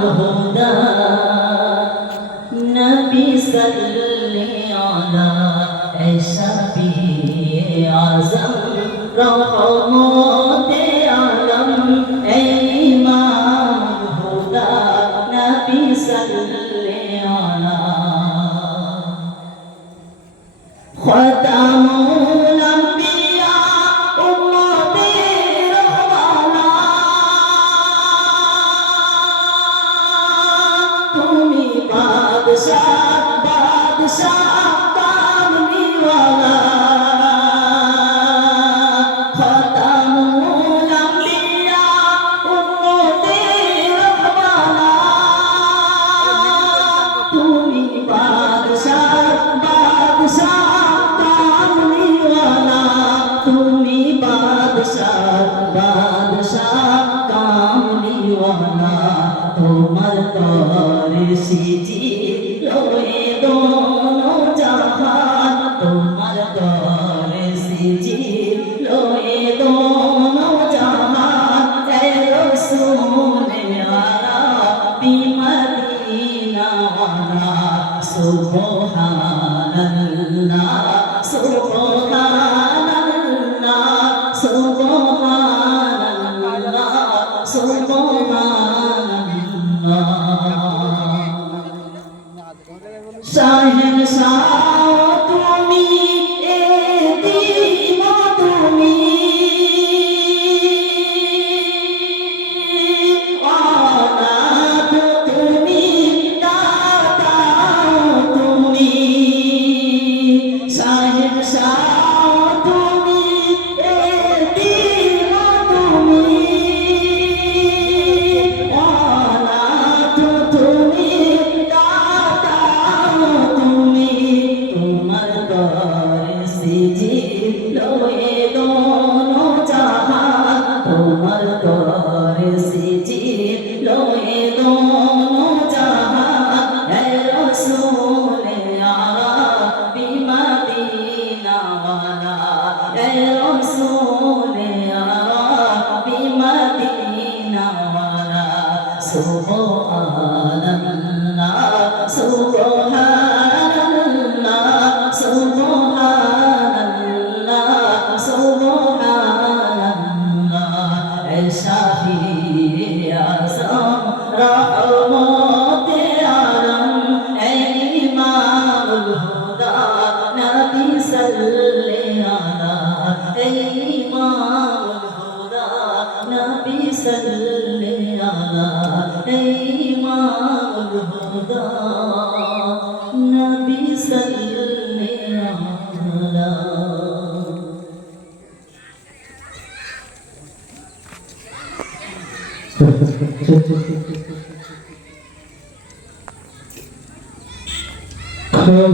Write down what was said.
الهدى نبي صل على الشفيع أعظم رحمة عالم إمام الهدى نبي صل على ختم الأنبياء أمتي روانا তুমি বাদশাহ বাদশাহ কামলি ওয়ালা খতামুল আম্বিয়া উম্মতে রহমানা তুমি বাদশাহ বাদশাহ কামলি ওয়ালা তুমি বাদশাহ বাদশাহ কামলি ওয়ালা তোমার তরে সিজি লোয়ে দোনো জাহান তোমার তরে সিজি লোয়ে দোনো জাহান এ রাসূল আরবি মদিনা ওয়ালা সুবহানাল্লাহ সুবহানাল্লাহ সুবহানাল্লাহ সুবহানাল্লাহ শাহেনশাহ তুমি এ দিন তুমি অনাথ তুমি দাতা তুমি শাহেনশাহ তুমি এ দিন তুমি অনাথ তুমি লোয়ে দোনো জাহান তোমার তরে সিজি লোয়ে দোনো জাহান হে রাসূল আরবি মদিনা ওয়ালা হে রাসূল আরবি মদিনা ওয়ালা সুবহানাল্লাহ সুবহানাল্লাহ সুবহানাল্লাহ সুবহানাল্লাহ শাফিঈ আযম রহমতে আলম ইমামুল হুদা নবী সাল্লাল্লাহু আলাইহি ইমামুল হুদা নবী সাল্লাল্লাহু আলাইহি ইমামুল হুদা নবী সাল্লাল্লাহু